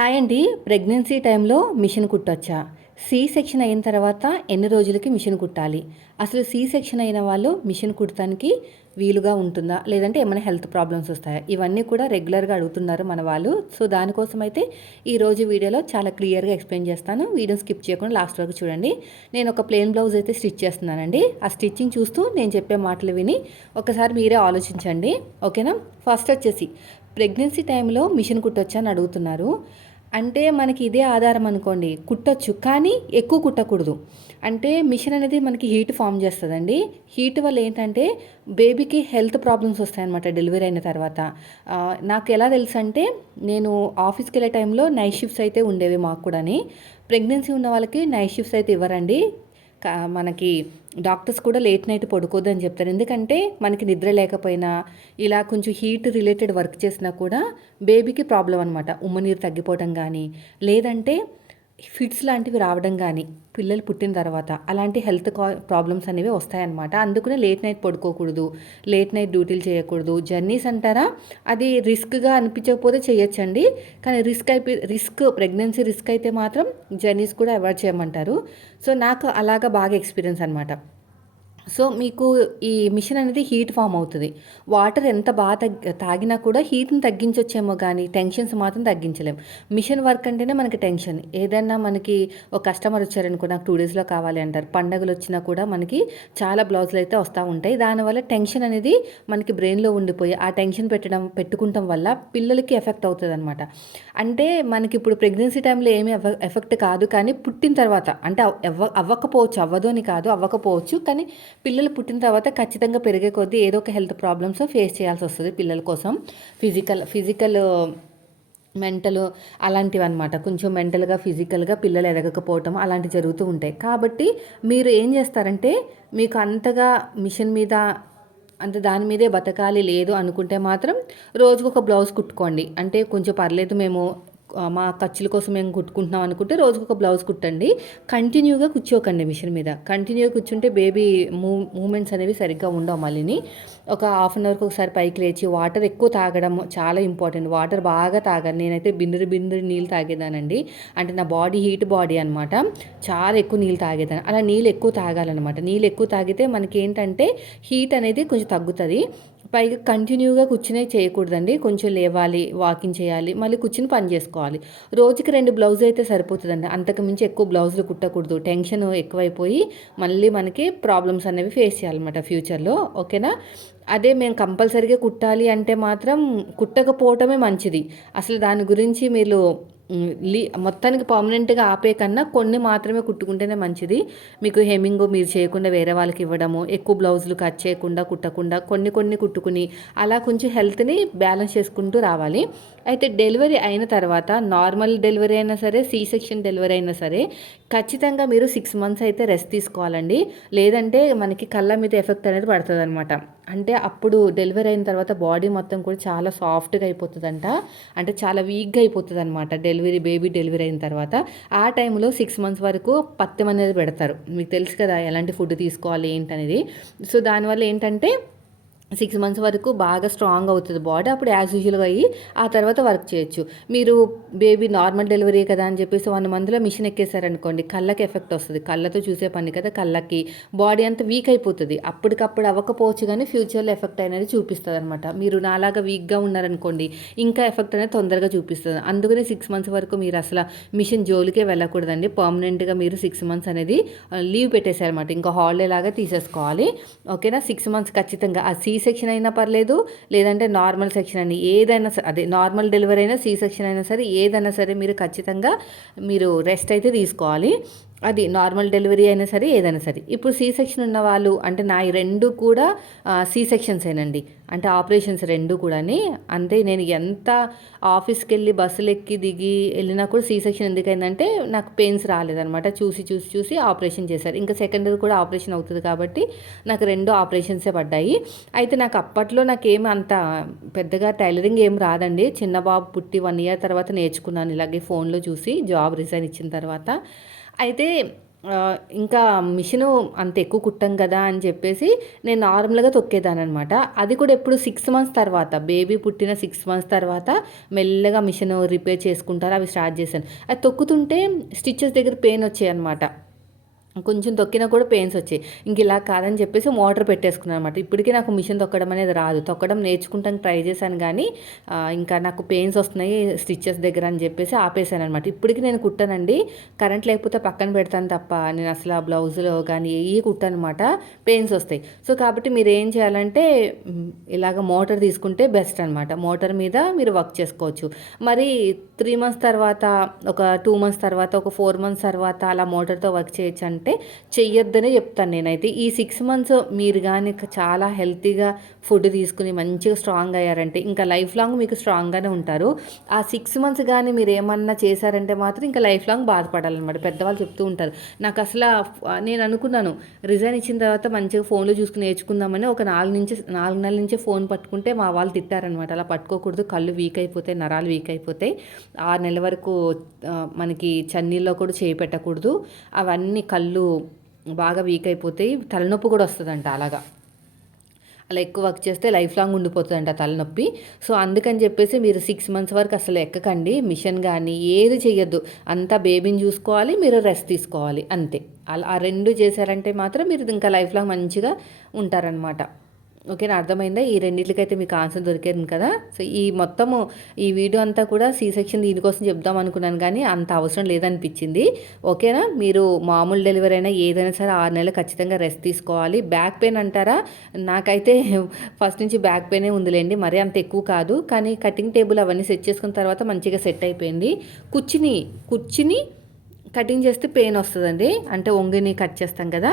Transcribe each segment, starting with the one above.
Hi అండి. Pregnancy టైంలో machine కుట్టొచ్చా? C section అయిన తర్వాత ఎన్ని రోజులకి మిషన్ కుట్టాలి? అసలు సి సెక్షన్ అయిన వాళ్ళు మిషన్ కుట్టడానికి వీలుగా ఉంటుందా? లేదంటే ఏమైనా హెల్త్ ప్రాబ్లమ్స్ వస్తాయా? ఇవన్నీ కూడా రెగ్యులర్గా అడుగుతున్నారు మన వాళ్ళు. సో దానికోసం అయితే ఈరోజు వీడియోలో చాలా క్లియర్గా ఎక్స్ప్లెయిన్ చేస్తాను. వీడియో స్కిప్ చేయకుండా లాస్ట్ వరకు చూడండి. నేను ఒక ప్లెయిన్ బ్లౌజ్ అయితే స్టిచ్ చేస్తున్నానండి. ఆ స్టిచ్చింగ్ చూస్తూ నేను చెప్పే మాటలు విని ఒకసారి మీరే ఆలోచించండి. ఓకేనా? ఫస్ట్ వచ్చేసి ప్రెగ్నెన్సీ టైంలో మిషన్ కుట్టొచ్చా అని అడుగుతున్నారు. అంటే మనకి ఇదే ఆధారం అనుకోండి. కుట్టచ్చు కానీ ఎక్కువ కుట్టకూడదు. అంటే మిషన్ అనేది మనకి హీట్ ఫామ్ చేస్తుందండి. హీట్ వల్ల ఏంటంటే బేబీకి హెల్త్ ప్రాబ్లమ్స్ వస్తాయన్నమాట డెలివరీ అయిన తర్వాత. నాకు ఎలా తెలుసు అంటే నేను ఆఫీస్కి వెళ్ళే టైంలో నైట్ షిఫ్ట్స్ అయితే ఉండేవి మాకు కూడాని ప్రెగ్నెన్సీ ఉన్న వాళ్ళకి నైట్ షిఫ్ట్స్ అయితే ఇవ్వరండి. మనకి డాక్టర్స్ కూడా లేట్ నైట్ పడుకోద్దని చెప్తారు. ఎందుకంటే మనకి నిద్ర లేకపోయినా ఇలా కొంచెం హీట్ రిలేటెడ్ వర్క్ చేసినా కూడా బేబీకి ప్రాబ్లం అనమాట ఉమ్మనీరు తగ్గిపోవడం కానీ లేదంటే ఫిట్స్ లాంటివి రావడం కానీ పిల్లలు పుట్టిన తర్వాత అలాంటి హెల్త్ ప్రాబ్లమ్స్ అనేవి వస్తాయన్నమాట. అందుకనే లేట్ నైట్ పడుకోకూడదు లేట్ నైట్ డ్యూటీలు చేయకూడదు. జర్నీస్ అంటారా? అది రిస్క్గా అనిపించకపోతే చేయొచ్చండి. కానీ రిస్క్ అయిపోయి రిస్క్ ప్రెగ్నెన్సీ రిస్క్ అయితే మాత్రం జర్నీస్ కూడా అవాయిడ్ చేయమంటారు. సో నాకు అలాగా బాగా ఎక్స్పీరియన్స్ అనమాట సో మీకు ఈ మిషన్ అనేది హీట్ ఫామ్ అవుతుంది. వాటర్ ఎంత బాగా తగ్గి తాగినా కూడా హీట్ని తగ్గించొచ్చేమో కానీ టెన్షన్స్ మాత్రం తగ్గించలేం. మిషన్ వర్క్ అంటేనే మనకి టెన్షన్. ఏదైనా మనకి ఒక కస్టమర్ వచ్చారనుకో నాకు టూ డేస్లో కావాలి అంటారు. పండగలు వచ్చినా కూడా మనకి చాలా బ్లౌజులు అయితే వస్తూ ఉంటాయి. దానివల్ల టెన్షన్ అనేది మనకి బ్రెయిన్లో ఉండిపోయి ఆ టెన్షన్ పెట్టడం పెట్టుకుంటాం వల్ల పిల్లలకి ఎఫెక్ట్ అవుతుంది అనమాట అంటే మనకి ఇప్పుడు ప్రెగ్నెన్సీ టైంలో ఏమీ ఎఫెక్ట్ కాదు కానీ పుట్టిన తర్వాత అంటే అవ్వ అవ్వకపోవచ్చు. అవ్వదు అని కాదు అవ్వకపోవచ్చు. కానీ పిల్లలు పుట్టిన తర్వాత ఖచ్చితంగా పెరిగే కొద్దీ ఏదో ఒక హెల్త్ ప్రాబ్లమ్స్ ఫేస్ చేయాల్సి వస్తుంది పిల్లల కోసం. ఫిజికల్ ఫిజికల్ మెంటల్ అలాంటివి అనమాట కొంచెం మెంటల్గా ఫిజికల్గా పిల్లలు ఎదగకపోవటం అలాంటివి జరుగుతూ ఉంటాయి. కాబట్టి మీరు ఏం చేస్తారంటే మీకు అంతగా మిషన్ మీద అంటే దాని మీదే బతకాలి లేదు అనుకుంటే మాత్రం రోజుకు ఒక బ్లౌజ్ కుట్టుకోండి. అంటే కొంచెం పర్లేదు మేము మా ఖర్చుల కోసం మేము కుట్టుకుంటున్నాం అనుకుంటే రోజుకు ఒక బ్లౌజ్ కుట్టండి. కంటిన్యూగా కూర్చోకండి మిషన్ మీద. కంటిన్యూగా కూర్చుంటే బేబీ మూ మూమెంట్స్ అనేవి సరిగ్గా ఉండవు మళ్ళీని. ఒక హాఫ్ అన్ అవర్కి ఒకసారి పైకి లేచి వాటర్ ఎక్కువ తాగడం చాలా ఇంపార్టెంట్. వాటర్ బాగా తాగాలి. నేనైతే బిందురు బిందురు నీళ్ళు తాగేదానండి. అంటే నా బాడీ హీట్ బాడీ అనమాట చాలా ఎక్కువ నీళ్ళు తాగేదాన్ని. అలా నీళ్ళు ఎక్కువ తాగాలన్నమాట. నీళ్ళు ఎక్కువ తాగితే మనకి ఏంటంటే హీట్ అనేది కొంచెం తగ్గుతుంది. పైగా కంటిన్యూగా కూర్చునే చేయకూడదండి. కొంచెం లేవాలి వాకింగ్ చేయాలి మళ్ళీ కూర్చుని పని చేసుకోవాలి. రోజుకి రెండు బ్లౌజ్ అయితే సరిపోతుందండి. అంతకు మించి ఎక్కువ బ్లౌజులు కుట్టకూడదు. టెన్షన్ ఎక్కువైపోయి మళ్ళీ మనకి ప్రాబ్లమ్స్ అనేవి ఫేస్ చేయాలన్నమాట ఫ్యూచర్లో ఓకేనా? అదే మేము కంపల్సరీగా కుట్టాలి అంటే మాత్రం కుట్టకపోవటమే మంచిది. అసలు దాని గురించి మీరు లీ మొత్తానికి పర్మనెంట్గా ఆపే కన్నా కొన్ని మాత్రమే కుట్టుకుంటేనే మంచిది. మీకు హెమింగ్ మీరు చేయకుండా వేరే వాళ్ళకి ఇవ్వడము ఎక్కువ బ్లౌజులు కట్ చేయకుండా కుట్టకుండా కొన్ని కొన్ని కుట్టుకుని అలా కొంచెం హెల్త్ని బ్యాలెన్స్ చేసుకుంటూ రావాలి. అయితే డెలివరీ అయిన తర్వాత నార్మల్ డెలివరీ అయినా సరే సీ సెక్షన్ డెలివరీ అయినా సరే ఖచ్చితంగా మీరు సిక్స్ మంత్స్ అయితే రెస్ట్ తీసుకోవాలండి. లేదంటే మనకి కళ్ళ మీద ఎఫెక్ట్ అనేది పడుతుంది అనమాట అంటే అప్పుడు డెలివరీ అయిన తర్వాత బాడీ మొత్తం కూడా చాలా సాఫ్ట్గా అయిపోతుందంట. అంటే చాలా వీక్గా అయిపోతుంది అనమాట డెలివరీ బేబీ డెలివరీ అయిన తర్వాత. ఆ టైంలో సిక్స్ మంత్స్ వరకు పత్యం అనేది పెడతారు. మీకు తెలుసు కదా ఎలాంటి ఫుడ్ తీసుకోవాలి ఏంటనేది. సో దానివల్ల ఏంటంటే సిక్స్ మంత్స్ వరకు బాగా స్ట్రాంగ్ అవుతుంది బాడీ. అప్పుడు యాజ్ యూజువల్గా అయ్యి ఆ తర్వాత వర్క్ చేయొచ్చు. మీరు బేబీ నార్మల్ డెలివరీ కదా అని చెప్పేసి వన్ మంత్లో మిషన్ ఎక్కేసారనుకోండి కళ్ళకి ఎఫెక్ట్ వస్తుంది. కళ్ళతో చూసే పని కదా కళ్ళకి. బాడీ అంతా వీక్ అయిపోతుంది. అప్పటికప్పుడు అవ్వకపోవచ్చు కానీ ఫ్యూచర్లో ఎఫెక్ట్ అనేది చూపిస్తుంది అనమాట మీరు నాలాగా వీక్గా ఉన్నారనుకోండి ఇంకా ఎఫెక్ట్ అనేది తొందరగా చూపిస్తుంది. అందుకనే సిక్స్ మంత్స్ వరకు మీరు అసలు మిషన్ జోలికే వెళ్ళకూడదండి. పర్మనెంట్గా మీరు సిక్స్ మంత్స్ అనేది లీవ్ పెట్టేశారనమాట. ఇంకా హాలిడే లాగా తీసేసుకోవాలి. ఓకేనా? సిక్స్ మంత్స్ ఖచ్చితంగా. ఆ సీ సెక్షన్ అయినా పర్లేదు లేదంటే నార్మల్ సెక్షన్ అని ఏదైనా అదే నార్మల్ డెలివరీ అయినా సీ సెక్షన్ అయినా సరే ఏదైనా సరే మీరు ఖచ్చితంగా మీరు రెస్ట్ అయితే తీసుకోవాలి. అది నార్మల్ డెలివరీ అయినా సరే ఏదైనా సరే. ఇప్పుడు సీ సెక్షన్ ఉన్న వాళ్ళు అంటే నా రెండు కూడా సీ సెక్షన్స్ ఏనండి. అంటే ఆపరేషన్స్ రెండు కూడాని. అంతే నేను ఎంత ఆఫీస్కి వెళ్ళి బస్సులు ఎక్కి దిగి వెళ్ళినా కూడా సీ సెక్షన్ ఎందుకైందంటే నాకు పెయిన్స్ రాలేదనమాట చూసి చూసి చూసి ఆపరేషన్ చేశారు. ఇంకా సెకండరీ కూడా ఆపరేషన్ అవుతుంది కాబట్టి నాకు రెండు ఆపరేషన్సే పడ్డాయి. అయితే నాకు అప్పట్లో నాకేం అంత పెద్దగా టైలరింగ్ ఏం రాదండి. చిన్న బాబు పుట్టి వన్ ఇయర్ తర్వాత నేర్చుకున్నాను. ఇలాగే ఫోన్లో చూసి జాబ్ రిజైన్ ఇచ్చిన తర్వాత. అయితే ఇంకా మిషను అంత ఎక్కువ కుట్టం కదా అని చెప్పేసి నేను నార్మల్గా తొక్కేదాననమాట అనమాట అది కూడా ఎప్పుడు సిక్స్ మంత్స్ తర్వాత బేబీ పుట్టిన సిక్స్ మంత్స్ తర్వాత మెల్లగా మిషన్ రిపేర్ చేసుకుంటారు అవి స్టార్ట్ చేశాను. అది తొక్కుతుంటే స్టిచ్చెస్ దగ్గర పెయిన్ వచ్చాయి అనమాట కొంచెం తొక్కినా కూడా పెయిన్స్ వచ్చాయి. ఇంక ఇలా కాదని చెప్పేసి మోటార్ పెట్టేసుకున్నాను అనమాట ఇప్పటికీ నాకు మిషన్ తొక్కడం అనేది రాదు. తొక్కడం నేర్చుకుంటానికి ట్రై చేశాను కానీ ఇంకా నాకు పెయిన్స్ వస్తున్నాయి స్టిచ్చెస్ దగ్గర అని చెప్పేసి ఆపేసాను అనమాట ఇప్పటికీ నేను కుట్టానండి. కరెంట్ లేకపోతే పక్కన పెడతాను తప్ప నేను అసలు ఆ బ్లౌజులో కానీ ఏ కుట్టనమాట పెయిన్స్ వస్తాయి. సో కాబట్టి మీరు ఏం చేయాలంటే ఇలాగ మోటార్ తీసుకుంటే బెస్ట్ అనమాట మోటార్ మీద మీరు వర్క్ చేసుకోవచ్చు. మరి త్రీ మంత్స్ తర్వాత ఒక టూ మంత్స్ తర్వాత ఒక ఫోర్ మంత్స్ తర్వాత అలా మోటార్తో వర్క్ చేయొచ్చు అంటే చెయ్యొద్దనే చెప్తాను నేనైతే. ఈ సిక్స్ మంత్స్ మీరు కానీ చాలా హెల్తీగా ఫుడ్ తీసుకుని మంచిగా స్ట్రాంగ్ అయ్యారంటే ఇంకా లైఫ్ లాంగ్ మీకు స్ట్రాంగ్గానే ఉంటారు. ఆ సిక్స్ మంత్స్ కానీ మీరు ఏమన్నా చేశారంటే మాత్రం ఇంకా లైఫ్ లాంగ్ బాధపడాలన్నమాట. పెద్దవాళ్ళు చెప్తూ ఉంటారు. నాకు అసలు నేను అనుకున్నాను రిజైన్ ఇచ్చిన తర్వాత మంచిగా ఫోన్లో చూసుకుని నేర్చుకుందామని ఒక నాలుగు నుంచి నాలుగు నెలల నుంచి ఫోన్ పట్టుకుంటే మా వాళ్ళు తిట్టారనమాట అలా పట్టుకోకూడదు కళ్ళు వీక్ అయిపోతాయి నరాలు వీక్ అయిపోతాయి. ఆరు నెలల వరకు మనకి చన్నీళ్ళలో కూడా చేయి పెట్టకూడదు. అవన్నీ కళ్ళు బాగా వీక్ అయిపోతాయి. తలనొప్పి కూడా వస్తుందంట అలాగా. అలా ఎక్కువ వర్క్ చేస్తే లైఫ్ లాంగ్ ఉండిపోతుందంట తలనొప్పి. సో అందుకని చెప్పేసి మీరు సిక్స్ మంత్స్ వరకు అసలు ఎక్కకండి. మిషన్ కానీ ఏది చేయొద్దు అంతా బేబీని చూసుకోవాలి మీరు రెస్ట్ తీసుకోవాలి. అంతే. అలా ఆ రెండు చేశారంటే మాత్రం మీరు ఇంకా లైఫ్ లాంగ్ మంచిగా ఉంటారనమాట ఓకేనా? అర్థమైందా? ఈ రెండింటికైతే మీకు ఆన్సర్ దొరికేది కదా? సో ఈ మొత్తము ఈ వీడియో అంతా కూడా సీ సెక్షన్ దీనికోసం చెప్దాం అనుకున్నాను కానీ అంత అవసరం లేదనిపించింది. ఓకేనా? మీరు మామూలు డెలివరీ అయినా ఏదైనా సరే ఆరు నెలలు ఖచ్చితంగా రెస్ట్ తీసుకోవాలి. బ్యాక్ పెయిన్ అంటారా? నాకైతే ఫస్ట్ నుంచి బ్యాక్ పెయినే ఉందిలేండి. మరీ అంత ఎక్కువ కాదు. కానీ కటింగ్ టేబుల్ అవన్నీ సెట్ చేసుకున్న తర్వాత మంచిగా సెట్ అయిపోయింది. కూర్చుని కూర్చుని కటింగ్ చేస్తే పెయిన్ వస్తుందండి. అంటే వంగిని కట్ చేస్తాం కదా.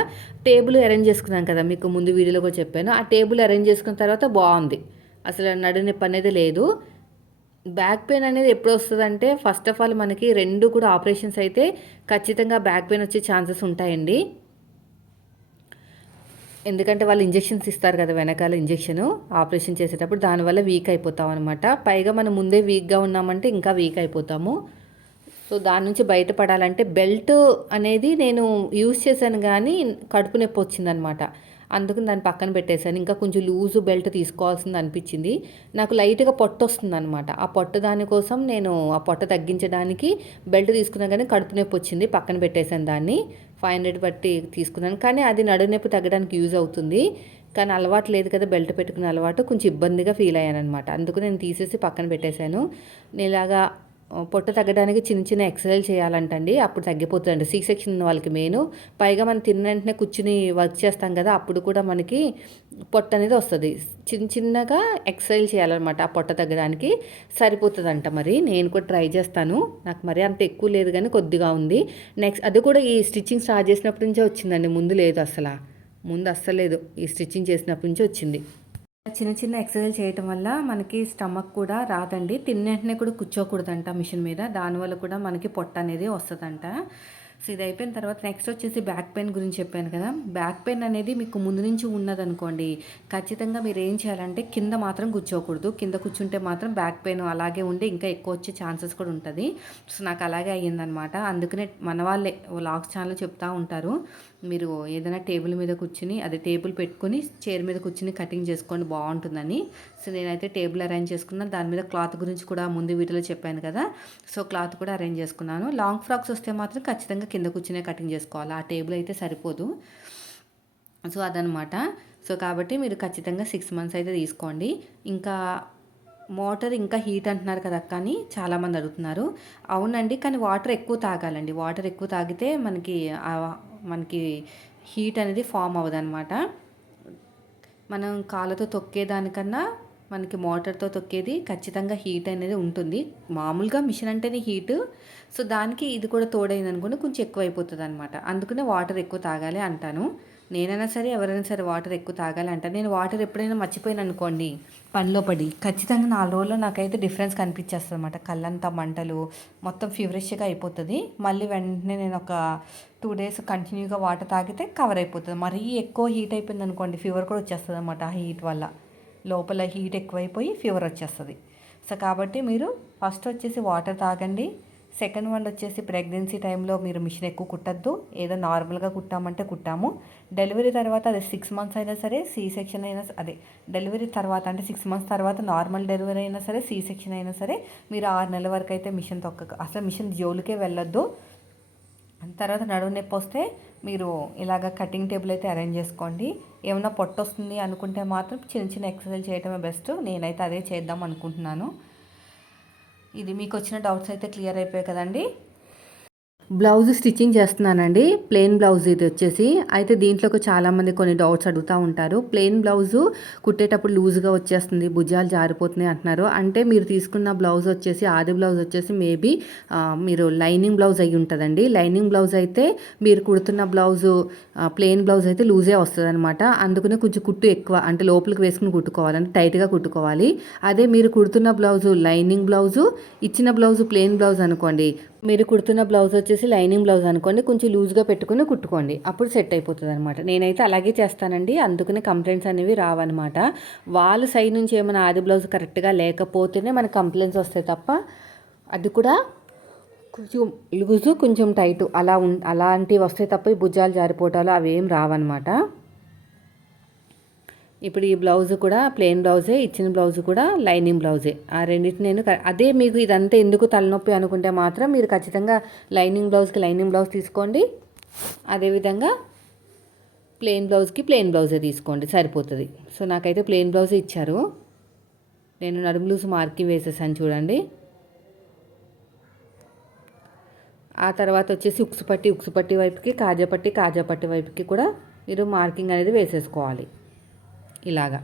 టేబుల్ అరేంజ్ చేసుకున్నాం కదా మీకు ముందు వీడియోలో కూడా చెప్పాను. ఆ టేబుల్ అరేంజ్ చేసుకున్న తర్వాత బాగుంది. అసలు నడునొప్పి అనేది లేదు. బ్యాక్ పెయిన్ అనేది ఎప్పుడు వస్తుందంటే ఫస్ట్ ఆఫ్ ఆల్ మనకి రెండు కూడా ఆపరేషన్స్ అయితే ఖచ్చితంగా బ్యాక్ పెయిన్ వచ్చే ఛాన్సెస్ ఉంటాయండి. ఎందుకంటే వాళ్ళు ఇంజెక్షన్స్ ఇస్తారు కదా వెనకాల ఇంజెక్షన్ ఆపరేషన్ చేసేటప్పుడు దానివల్ల వీక్ అయిపోతాం అనమాట పైగా మనం ముందే వీక్గా ఉన్నామంటే ఇంకా వీక్ అయిపోతాము. సో దాని నుంచి బయటపడాలంటే బెల్ట్ అనేది నేను యూజ్ చేశాను కానీ కడుపు నొప్పి వచ్చిందనమాట. అందుకని దాన్ని పక్కన పెట్టేశాను. ఇంకా కొంచెం లూజు బెల్ట్ తీసుకోవాల్సింది అనిపించింది. నాకు లైట్గా పొట్ట వస్తుంది అనమాట ఆ పొట్ట దానికోసం నేను ఆ పొట్ట తగ్గించడానికి బెల్ట్ తీసుకున్నా కానీ కడుపు నొప్పి వచ్చింది. పక్కన పెట్టేశాను దాన్ని. ఫైవ్ హండ్రెడ్ బట్టి తీసుకున్నాను. కానీ అది నడునొప్పి తగ్గడానికి యూజ్ అవుతుంది. కానీ అలవాటు లేదు కదా బెల్ట్ పెట్టుకునే అలవాటు. కొంచెం ఇబ్బందిగా ఫీల్ అయ్యాను అనమాట అందుకు నేను తీసేసి పక్కన పెట్టేశాను. నేను ఇలాగా పొట్ట తగ్గడానికి చిన్న చిన్న ఎక్సర్సైజ్ చేయాలంటండి. అప్పుడు తగ్గిపోతుందండి. సి సెక్షన్ ఉన్న వాళ్ళకి మెయిన్ పైగా మనం తిన్న వెంటనే కూర్చుని వర్క్ చేస్తాం కదా అప్పుడు కూడా మనకి పొట్ట అనేది వస్తుంది. చిన్న చిన్నగా ఎక్సర్సైజ్ చేయాలన్నమాట ఆ పొట్ట తగ్గడానికి. సరిపోతుందంట మరి. నేను కూడా ట్రై చేస్తాను. నాకు మరి అంత ఎక్కువ లేదు కానీ కొద్దిగా ఉంది. నెక్స్ట్ అది కూడా ఈ స్టిచ్చింగ్ స్టార్ట్ చేసినప్పటి నుంచే వచ్చిందండి. ముందు లేదు అసలు. ముందు అస్సలు లేదు. ఈ స్టిచ్చింగ్ చేసినప్పటి నుంచి వచ్చింది. చిన్న చిన్న ఎక్సర్సైజ్ చేయటం వల్ల మనకి స్టమక్ కూడా రాదండి. తిన్న వెంటనే కూడా కూర్చోకూడదంట మిషన్ మీద. దానివల్ల కూడా మనకి పొట్ట అనేది వస్తుందంట. సో ఇది అయిపోయిన తర్వాత నెక్స్ట్ వచ్చేసి బ్యాక్ పెయిన్ గురించి చెప్పాను కదా. బ్యాక్ పెయిన్ అనేది మీకు ముందు నుంచి ఉన్నదనుకోండి ఖచ్చితంగా మీరు ఏం చేయాలంటే కింద మాత్రం కూర్చోకూడదు. కింద కూర్చుంటే మాత్రం బ్యాక్ పెయిన్ అలాగే ఉండి ఇంకా ఎక్కువ వచ్చే ఛాన్సెస్ కూడా ఉంటుంది. సో నాకు అలాగే అయ్యిందనమాట. అందుకనే మన వాళ్ళే లాక్స్ ఛానల్ చెప్తూ ఉంటారు. మీరు ఏదైనా టేబుల్ మీద కూర్చుని అదే టేబుల్ పెట్టుకొని చైర్ మీద కూర్చుని కటింగ్ చేసుకోండి బాగుంటుందని. సో నేనైతే టేబుల్ అరేంజ్ చేసుకున్నాను దాని మీద క్లాత్ గురించి కూడా ముందు వీడియోలో చెప్పాను కదా. సో క్లాత్ కూడా అరేంజ్ చేసుకున్నాను. లాంగ్ ఫ్రాక్స్ వస్తే మాత్రం ఖచ్చితంగా కింద కూర్చునే కటింగ్ చేసుకోవాలి. ఆ టేబుల్ అయితే సరిపోదు. సో అదనమాట. సో కాబట్టి మీరు ఖచ్చితంగా సిక్స్ మంత్స్ అయితే తీసుకోండి. ఇంకా మోటార్ ఇంకా హీట్ అంటున్నారు కదా కానీ చాలామంది అడుగుతున్నారు. అవునండి కానీ వాటర్ ఎక్కువ తాగాలండి. వాటర్ ఎక్కువ తాగితే మనకి మనకి హీట్ అనేది ఫామ్ అవ్వదన్నమాట. మనం కాళ్ళతో తొక్కేదానికన్నా మనకి మోటార్తో తొక్కేది ఖచ్చితంగా హీట్ అనేది ఉంటుంది. మామూలుగా మిషన్ అంటేనే హీట్. సో దానికి ఇది కూడా తోడైంది అనుకుంటే కొంచెం ఎక్కువ అయిపోతుంది అనమాట అందుకనే వాటర్ ఎక్కువ తాగాలి అంటాను. నేనైనా సరే ఎవరైనా సరే వాటర్ ఎక్కువ తాగాలంట నేను వాటర్ ఎప్పుడైనా మర్చిపోయాను అనుకోండి. పనిలో పడి. ఖచ్చితంగా నాలుగు రోజుల్లో నాకైతే డిఫరెన్స్ కనిపించేస్తుంది అనమాట కళ్ళంతా మంటలు మొత్తం ఫీవరిష్గా అయిపోతుంది. మళ్ళీ వెంటనే నేను ఒక టూ డేస్ కంటిన్యూగా వాటర్ తాగితే కవర్ అయిపోతుంది. మరీ ఎక్కువ హీట్ అయిపోయింది అనుకోండి ఫీవర్ కూడా వచ్చేస్తుంది అనమాట ఆ హీట్ వల్ల. లోపల హీట్ ఎక్కువైపోయి ఫీవర్ వచ్చేస్తుంది. సో కాబట్టి మీరు ఫస్ట్ వచ్చేసి వాటర్ తాగండి. సెకండ్ వన్ వచ్చేసి ప్రెగ్నెన్సీ టైంలో మీరు మిషన్ ఎక్కువ కుట్టద్దు. ఏదో నార్మల్గా కుట్టామంటే కుట్టాము. డెలివరీ తర్వాత అదే సిక్స్ మంత్స్ అయినా సరే సీ సెక్షన్ అయినా అదే డెలివరీ తర్వాత అంటే సిక్స్ మంత్స్ తర్వాత నార్మల్ డెలివరీ అయినా సరే సీ సెక్షన్ అయినా సరే మీరు ఆరు నెలల వరకు అయితే మిషన్ తొక్క అసలు మిషన్ జోలికే వెళ్ళొద్దు. తర్వాత నడువు నొప్పి వస్తే మీరు ఇలాగ కటింగ్ టేబుల్ అయితే అరేంజ్ చేసుకోండి. ఏమైనా పొట్టొస్తుంది అనుకుంటే మాత్రం చిన్న చిన్న ఎక్సర్సైజ్ చేయడమే బెస్ట్. నేనైతే అదే చేద్దాం అనుకుంటున్నాను. ఇది మీకు వచ్చిన డౌట్స్ అయితే క్లియర్ అయిపోయాయి కదండి. బ్లౌజ్ స్టిచ్చింగ్ చేస్తున్నానండి. ప్లెయిన్ బ్లౌజ్ ఇది వచ్చేసి. అయితే దీంట్లోకి చాలామంది కొన్ని డౌట్స్ అడుగుతూ ఉంటారు. ప్లెయిన్ బ్లౌజు కుట్టేటప్పుడు లూజ్గా వచ్చేస్తుంది భుజాలు జారిపోతున్నాయి అంటున్నారు. అంటే మీరు తీసుకున్న బ్లౌజ్ వచ్చేసి ఆది బ్లౌజ్ వచ్చేసి మేబీ మీరు లైనింగ్ బ్లౌజ్ అయి ఉంటుందండి. లైనింగ్ బ్లౌజ్ అయితే మీరు కుడుతున్న బ్లౌజు ప్లెయిన్ బ్లౌజ్ అయితే లూజే వస్తుంది అనమాట అందుకనే కొంచెం కుట్టు ఎక్కువ అంటే లోపలికి వేసుకుని కుట్టుకోవాలి అంటే టైట్గా కుట్టుకోవాలి. అదే మీరు కుడుతున్న బ్లౌజు లైనింగ్ బ్లౌజు ఇచ్చిన బ్లౌజు ప్లెయిన్ బ్లౌజ్ అనుకోండి. మీరు కుడుతున్న బ్లౌజ్ వచ్చేసి లైనింగ్ బ్లౌజ్ అనుకోండి కొంచెం లూజ్గా పెట్టుకుని కుట్టుకోండి. అప్పుడు సెట్ అయిపోతుంది అనమాట నేనైతే అలాగే చేస్తానండి. అందుకనే కంప్లైంట్స్ అనేవి రావన్నమాట. వాళ్ళ సైడ్ నుంచి ఏమైనా ఆది బ్లౌజ్ కరెక్ట్గా లేకపోతేనే మనకు కంప్లైంట్స్ వస్తాయి తప్ప అది కూడా కొంచెం లూజు కొంచెం టైటు అలా ఉం అలాంటివి వస్తాయి తప్ప ఈ భుజాలు జారిపోవటాలు అవి ఏం రావన్నమాట. ఇప్పుడు ఈ బ్లౌజ్ కూడా ప్లెయిన్ బ్లౌజే ఇచ్చిన బ్లౌజ్ కూడా లైనింగ్ బ్లౌజే. ఆ రెండింటి నేను అదే మీకు ఇదంతా ఎందుకు తలనొప్పి అనుకుంటే మాత్రం మీరు ఖచ్చితంగా లైనింగ్ బ్లౌజ్కి లైనింగ్ బ్లౌజ్ తీసుకోండి. అదేవిధంగా ప్లెయిన్ బ్లౌజ్కి ప్లెయిన్ బ్లౌజే తీసుకోండి సరిపోతుంది. సో నాకైతే ప్లెయిన్ బ్లౌజే ఇచ్చారు. నేను నడుము లూజ్ మార్కింగ్ వేసేసాను చూడండి. ఆ తర్వాత వచ్చేసి ఉక్సుపట్టి ఉక్సుపట్టి వైపుకి కాజాపట్టి కాజాపట్టి వైపుకి కూడా మీరు మార్కింగ్ అనేది వేసేసుకోవాలి. ఇలాగా.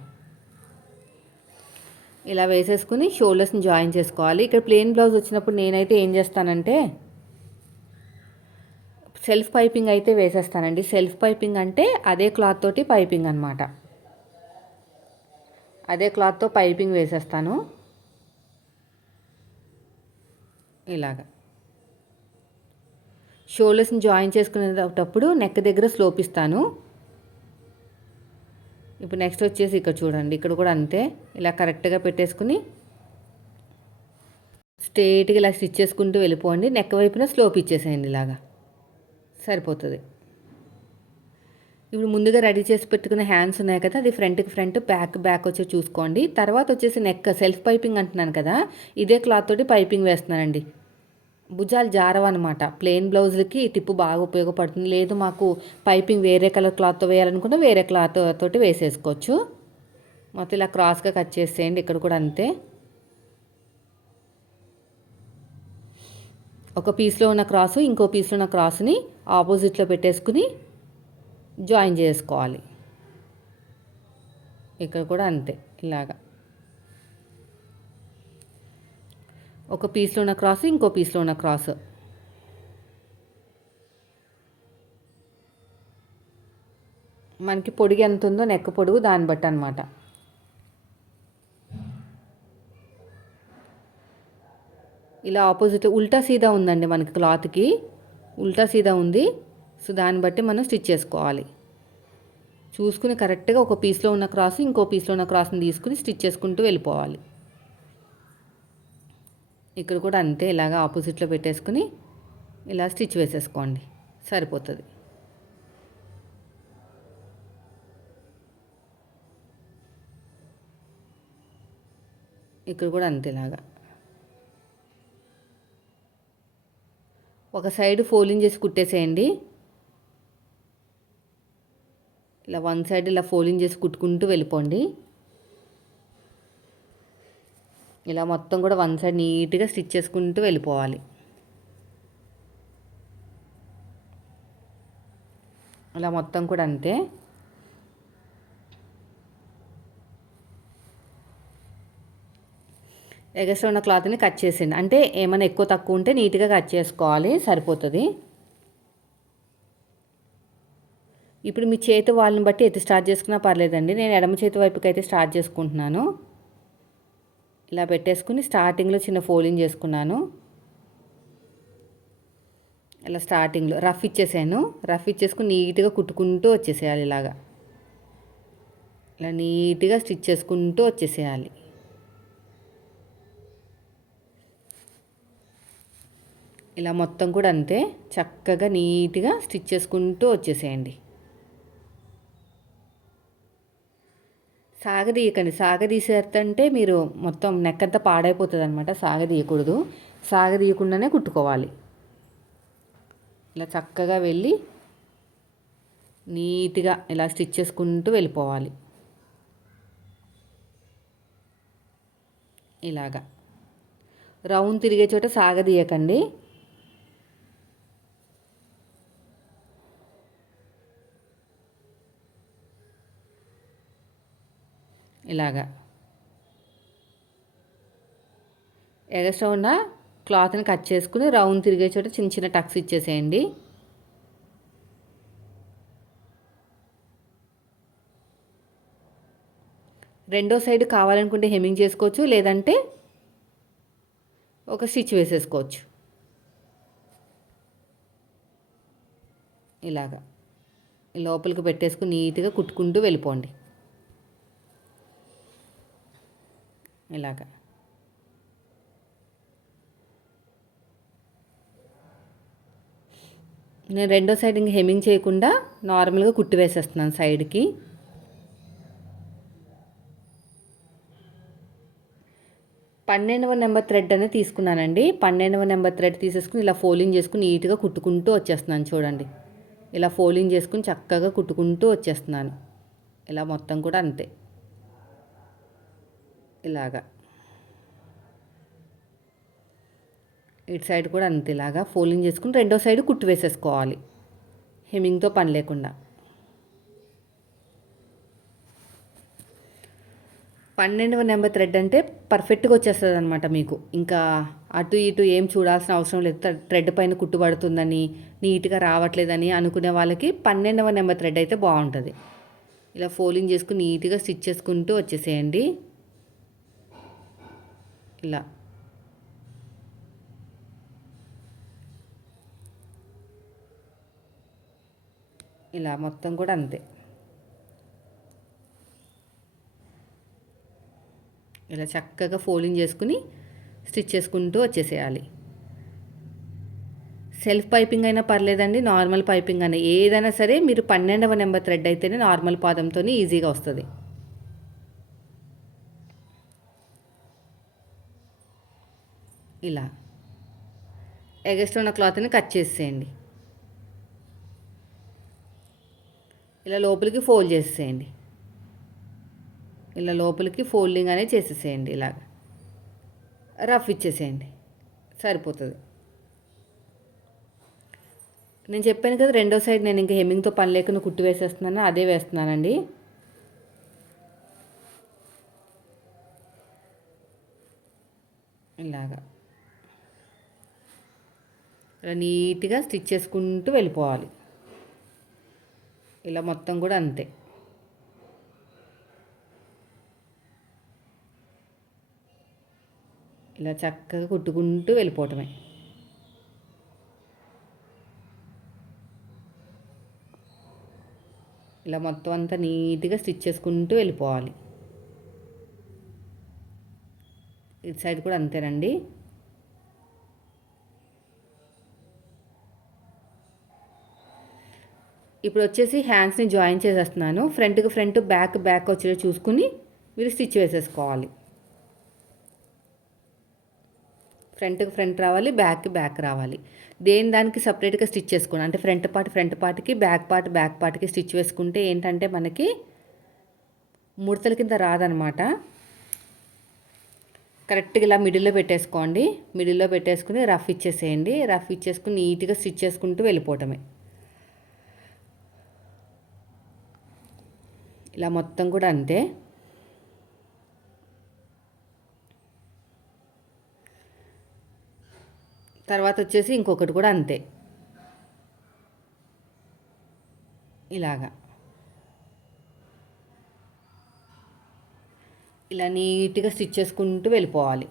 ఇలా వేసేసుకుని షోల్డర్స్ని జాయిన్ చేసుకోవాలి. ఇక్కడ ప్లెయిన్ బ్లౌజ్ వచ్చినప్పుడు నేనైతే ఏం చేస్తానంటే సెల్ఫ్ పైపింగ్ అయితే వేసేస్తానండి. సెల్ఫ్ పైపింగ్ అంటే అదే క్లాత్ తోటి పైపింగ్ అనమాట అదే క్లాత్తో పైపింగ్ వేసేస్తాను. ఇలాగా. షోల్డర్స్ని జాయిన్ చేసుకునేటప్పుడు నెక్ దగ్గర స్లోపిస్తాను ఇప్పుడు నెక్స్ట్ వచ్చేసి ఇక్కడ చూడండి. ఇక్కడ కూడా అంతే. ఇలా కరెక్ట్గా పెట్టేసుకుని స్ట్రేట్గా ఇలా స్టిచ్ చేసుకుంటూ వెళ్ళిపోండి. నెక్ వైపున స్లోప్ ఇచ్చేసేయండి ఇలాగా. సరిపోతుంది. ఇప్పుడు ముందుగా రెడీ చేసి పెట్టుకున్న హ్యాండ్స్ ఉన్నాయి కదా అది ఫ్రంట్కి ఫ్రంట్ బ్యాక్ బ్యాక్ వచ్చి చూసుకోండి. తర్వాత వచ్చేసి నెక్ సెల్ఫ్ పైపింగ్ అంటున్నాను కదా ఇదే క్లాత్ తోటి పైపింగ్ వేస్తున్నానండి. భుజాలు జారవన్నమాట. ప్లెయిన్ బ్లౌజులకి టిప్పు బాగా ఉపయోగపడుతుంది. లేదు మాకు పైపింగ్ వేరే కలర్ క్లాత్తో వేయాలనుకుంటే వేరే క్లాత్ తోటి వేసేసుకోవచ్చు. మొత్తం ఇలా క్రాస్గా కట్ చేసేయండి. ఇక్కడ కూడా అంతే. ఒక పీస్లో ఉన్న క్రాసు ఇంకో పీస్లో ఉన్న క్రాస్ని ఆపోజిట్లో పెట్టేసుకుని జాయిన్ చేసుకోవాలి. ఇక్కడ కూడా అంతే. ఇలాగా. ఒక పీస్లో ఉన్న క్రాస్ ఇంకో పీస్లో ఉన్న క్రాస్ మనకి పొడిగి ఎంత ఉందో నెక్ పొడుగు దాన్ని బట్టి అనమాట ఇలా ఆపోజిట్ ఉల్టా సీదా ఉందండి మనకి క్లాత్కి ఉల్టా సీదా ఉంది. సో దాన్ని బట్టి మనం స్టిచ్ చేసుకోవాలి. చూసుకుని కరెక్ట్గా ఒక పీస్లో ఉన్న క్రాస్ ఇంకో పీస్లో ఉన్న క్రాస్ని తీసుకుని స్టిచ్ చేసుకుంటూ వెళ్ళిపోవాలి. ఇక్కడ కూడా అంతే ఇలాగ ఆపోజిట్లో పెట్టేసుకుని ఇలా స్టిచ్ వేసేసుకోండి. సరిపోతుంది. ఇక్కడ కూడా అంతేలాగా ఒక సైడ్ ఫోల్డింగ్ చేసి కుట్టేసేయండి. ఇలా వన్ సైడ్ ఇలా ఫోల్డింగ్ చేసి కుట్టుకుంటూ వెళ్ళిపోండి. ఇలా మొత్తం కూడా వన్ సైడ్ నీట్గా స్టిచ్ చేసుకుంటూ వెళ్ళిపోవాలి. ఇలా మొత్తం కూడా అంతే. ఎగస్ట్రా ఉన్న క్లాత్ని కట్ చేసేయండి. అంటే ఏమైనా ఎక్కువ తక్కువ ఉంటే నీట్గా కట్ చేసుకోవాలి సరిపోతుంది. ఇప్పుడు మీ చేతి వాళ్ళని బట్టి ఎత్తి స్టార్ట్ చేసుకున్నా పర్లేదండి. నేను ఎడమ చేతి వైపుకి అయితే స్టార్ట్ చేసుకుంటున్నాను. ఇలా పెట్టేసుకుని స్టార్టింగ్లో చిన్న ఫోల్డింగ్ చేసుకున్నాను. ఇలా స్టార్టింగ్లో రఫ్ ఇచ్చేసాను. రఫ్ ఇచ్చేసుకుని నీట్గా కుట్టుకుంటూ వచ్చేసేయాలి ఇలాగా. ఇలా నీట్గా స్టిచ్ చేసుకుంటూ వచ్చేసేయాలి. ఇలా మొత్తం కూడా అంతే. చక్కగా నీట్గా స్టిచ్ చేసుకుంటూ వచ్చేసేయండి. సాగదీయకండి. సాగదీసేస్తంటే మీరు మొత్తం నెక్కంతా పాడైపోతుంది అనమాట సాగదీయకూడదు. సాగదీయకుండానే కుట్టుకోవాలి. ఇలా చక్కగా వెళ్ళి నీట్గా ఇలా స్టిచ్ చేసుకుంటూ వెళ్ళిపోవాలి. ఇలాగా. రౌండ్ తిరిగే చోట సాగదీయకండి. ఇలాగా. ఎగస్ట్రా ఉన్న క్లాత్ని కట్ చేసుకుని రౌండ్ తిరిగే చోట చిన్న చిన్న టక్స్ ఇచ్చేసేయండి. రెండో సైడ్ కావాలనుకుంటే హెమ్మింగ్ చేసుకోవచ్చు లేదంటే ఒక స్టిచ్ వేసేసుకోవచ్చు. ఇలాగా. లోపలికి పెట్టేసుకుని నీట్గా కుట్టుకుంటూ వెళ్ళిపోండి. ఇలాగా. నేను రెండో సైడ్ ఇంక హెమ్మింగ్ చేయకుండా నార్మల్గా కుట్టి వేసేస్తున్నాను సైడ్కి. పన్నెండవ నెంబర్ థ్రెడ్ అనేది తీసుకున్నానండి. పన్నెండవ నెంబర్ థ్రెడ్ తీసేసుకుని ఇలా ఫోలింగ్ చేసుకుని నీట్గా కుట్టుకుంటూ వచ్చేస్తున్నాను చూడండి. ఇలా ఫోలింగ్ చేసుకుని చక్కగా కుట్టుకుంటూ వచ్చేస్తున్నాను. ఇలా మొత్తం కూడా అంతే. ఇలాగా. ఇటు సైడ్ కూడా అంతే ఇలాగా ఫోల్డింగ్ చేసుకుని రెండో సైడ్ కుట్టు వేసేసుకోవాలి. హెమింగ్తో పని లేకుండా. పన్నెండవ నెంబర్ థ్రెడ్ అంటే పర్ఫెక్ట్గా వచ్చేస్తుంది అనమాట మీకు. ఇంకా అటు ఇటు ఏం చూడాల్సిన అవసరం లేదు. థ్రెడ్ పైన కుట్టుబడుతుందని నీట్గా రావట్లేదని అనుకునే వాళ్ళకి పన్నెండవ నెంబర్ థ్రెడ్ అయితే బాగుంటుంది. ఇలా ఫోల్డింగ్ చేసుకుని నీట్గా స్టిచ్ చేసుకుంటూ వచ్చేసేయండి. ఇలా ఇలా మొత్తం కూడా అంతే. ఇలా చక్కగా ఫోల్డింగ్ చేసుకుని స్టిచ్ చేసుకుంటూ వచ్చేసేయాలి. సెల్ఫ్ పైపింగ్ అయినా పర్లేదండి నార్మల్ పైపింగ్ అయినా. ఏదైనా సరే మీరు పన్నెండవ నెంబర్ థ్రెడ్ అయితేనే నార్మల్ పాదంతో ఈజీగా వస్తుంది. ఇలా. ఎగస్ట్ ఉన్న క్లాత్ని కట్ చేసేయండి. ఇలా లోపలికి ఫోల్డ్ చేసేయండి. ఇలా లోపలికి ఫోల్డింగ్ అనేది చేసేసేయండి ఇలాగ. రఫ్ ఇచ్చేసేయండి. సరిపోతుంది. నేను చెప్పాను కదా రెండో సైడ్ నేను ఇంకా హెమ్మింగ్తో పని లేకుండా కుట్టి వేసేస్తున్నాను అదే వేస్తున్నానండి. ఇలాగా. ఇలా నీట్గా స్టిచ్ చేసుకుంటూ వెళ్ళిపోవాలి. ఇలా మొత్తం కూడా అంతే. ఇలా చక్కగా కుట్టుకుంటూ వెళ్ళిపోవటమే. ఇలా మొత్తం అంతా నీట్గా స్టిచ్ చేసుకుంటూ వెళ్ళిపోవాలి. ఇటు సైడ్ కూడా అంతేనండి. ఇప్పుడు వచ్చేసి హ్యాండ్స్ని జాయిన్ చేసేస్తున్నాను. ఫ్రంట్కి ఫ్రంట్ బ్యాక్ బ్యాక్ వచ్చేలా చూసుకుని మీరు స్టిచ్ వేసేసుకోవాలి. ఫ్రంట్కి ఫ్రంట్ రావాలి బ్యాక్కి బ్యాక్ రావాలి. దేని దానికి సపరేట్గా స్టిచ్ చేసుకోండి అంటే ఫ్రంట్ పార్ట్ ఫ్రంట్ పార్ట్కి బ్యాక్ పార్ట్ బ్యాక్ పార్ట్కి స్టిచ్ వేసుకుంటే ఏంటంటే మనకి ముడతల కింద రాదనమాట. కరెక్ట్గా ఇలా మిడిల్లో పెట్టేసుకోండి. మిడిల్లో పెట్టేసుకుని రఫ్ ఇచ్చేసేయండి. రఫ్ ఇచ్చేసుకుని నీట్గా స్టిచ్ చేసుకుంటూ వెళ్ళిపోవటమే. ఇలా మొత్తం కూడా అంతే. తర్వాత వచ్చేసి ఇంకొకటి కూడా అంతే. ఇలాగా. ఇలా నీట్గా స్టిచ్ చేసుకుంటూ వెళ్ళిపోవాలి.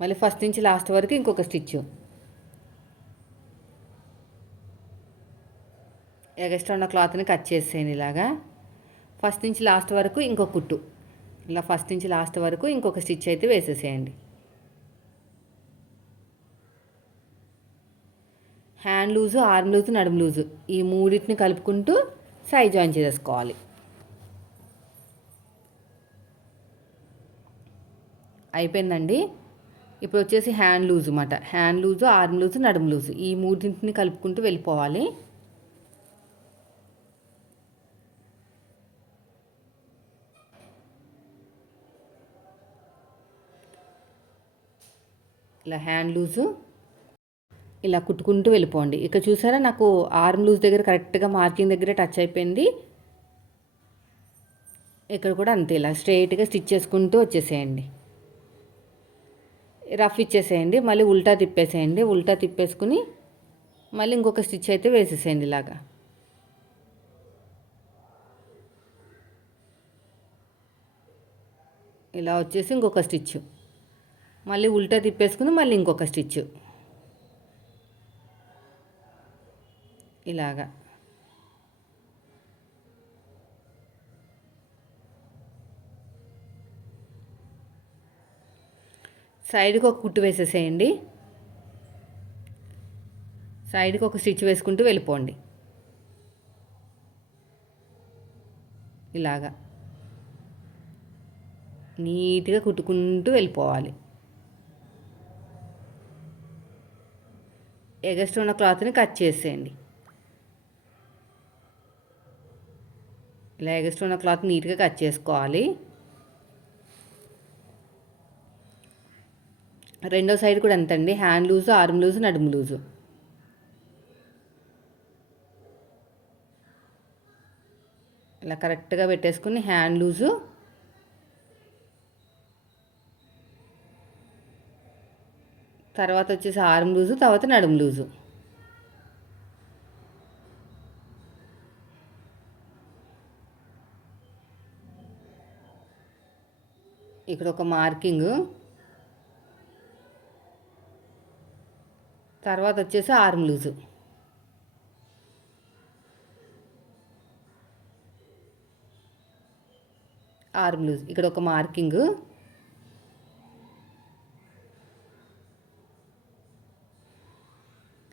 మళ్ళీ ఫస్ట్ నుంచి లాస్ట్ వరకు ఇంకొక స్టిచ్. ఎగస్ట్రా ఉన్న క్లాత్ని కట్ చేసేయండి ఇలాగా. ఫస్ట్ నుంచి లాస్ట్ వరకు ఇంకొక కుట్టు. ఇలా ఫస్ట్ నుంచి లాస్ట్ వరకు ఇంకొక స్టిచ్ అయితే వేసేసేయండి. హ్యాండ్ లూజు ఆర్మ్ లూజు నడుము లూజు ఈ మూడింటిని కలుపుకుంటూ సైజ్ జాయిన్ చేసేసుకోవాలి. అయిపోయిందండి. ఇప్పుడు వచ్చేసి హ్యాండ్ లూజ్ అన్నమాట. హ్యాండ్ లూజు ఆర్మ్ లూజు నడుము లూజు ఈ మూడింటిని కలుపుకుంటూ వెళ్ళిపోవాలి. ఇలా హ్యాండ్ లూజు ఇలా కుట్టుకుంటూ వెళ్ళిపోండి. ఇక చూసారా నాకు ఆర్మ్ లూజ్ దగ్గర కరెక్ట్గా మార్కింగ్ దగ్గర టచ్ అయిపోయింది. ఇక్కడ కూడా అంతే ఇలా స్ట్రైట్గా స్టిచ్ చేసుకుంటూ వచ్చేసేయండి. రఫ్ ఇచ్చేసేయండి మళ్ళీ ఉల్టా తిప్పేసేయండి. ఉల్టా తిప్పేసుకుని మళ్ళీ ఇంకొక స్టిచ్ అయితే వేసేసేయండి ఇలాగా. ఇలా వచ్చేసి ఇంకొక స్టిచ్. మళ్ళీ ఉల్టా తిప్పేసుకుని మళ్ళీ ఇంకొక స్టిచ్. ఇలాగా. సైడ్కి ఒక కుట్టు వేసేసేయండి. సైడ్కి ఒక స్టిచ్ వేసుకుంటూ వెళ్ళిపోండి. ఇలాగా. నీట్గా కుట్టుకుంటూ వెళ్ళిపోవాలి. ఎగస్ట్ ఉన్న క్లాత్ని కట్ చేసేయండి. ఇలా ఎగస్ట్ ఉన్న క్లాత్ నీట్గా కట్ చేసుకోవాలి. రెండో సైడ్ కూడా ఎంతండి హ్యాండ్ లూజు ఆర్మ్ లూజు నడుము లూజు. ఇలా కరెక్ట్గా పెట్టేసుకుని హ్యాండ్ లూజు తర్వాత వచ్చేసి ఆర్మ్ లూజు తర్వాత నడుము లూజు. ఇక్కడ ఒక మార్కింగ్. తర్వాత వచ్చేసి ఆర్మ్ లూజు. Arm loose. ఇక్కడ ఒక మార్కింగ్.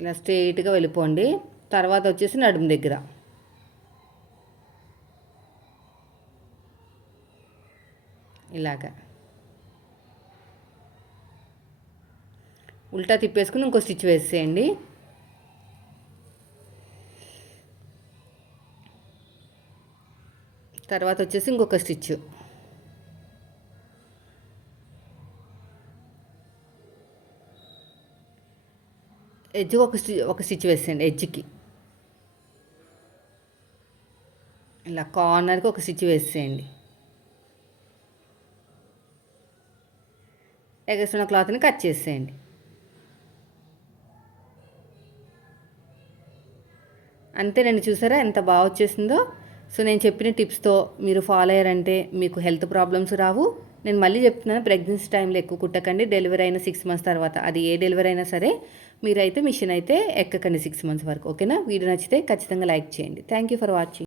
ఇలా స్ట్రైట్గా వెళ్ళిపోండి. తర్వాత వచ్చేసి నడుము దగ్గర. ఇలాగా. ఉల్టా తిప్పేసుకుని ఇంకో స్టిచ్ వేసేయండి. తర్వాత వచ్చేసి ఇంకొక స్టిచ్. ఎడ్జ్కి ఒక స్టిచ్ ఒక స్టిచ్ వేసేయండి ఎడ్జ్కి. ఇలా కార్నర్కి ఒక స్టిచ్ వేసేయండి ఎగసిన క్లాత్ని కట్ చేసేయండి. అంతేనండి చూసారా ఎంత బాగా వచ్చేసిందో? సో నేను చెప్పిన టిప్స్తో మీరు ఫాలో అయ్యారంటే మీకు హెల్త్ ప్రాబ్లమ్స్ రావు. నేను మళ్ళీ చెప్తున్నాను ప్రెగ్నెన్సీ టైంలో ఎక్కువ కుట్టకండి. డెలివరీ అయిన సిక్స్ మంత్స్ తర్వాత అది ఏ డెలివరీ అయినా సరే మీరైతే మిషన్ అయితే ఎక్కకండి సిక్స్ మంత్స్ వరకు ఓకేనా? వీడియో నచ్చితే ఖచ్చితంగా లైక్ చేయండి. Thank you for watching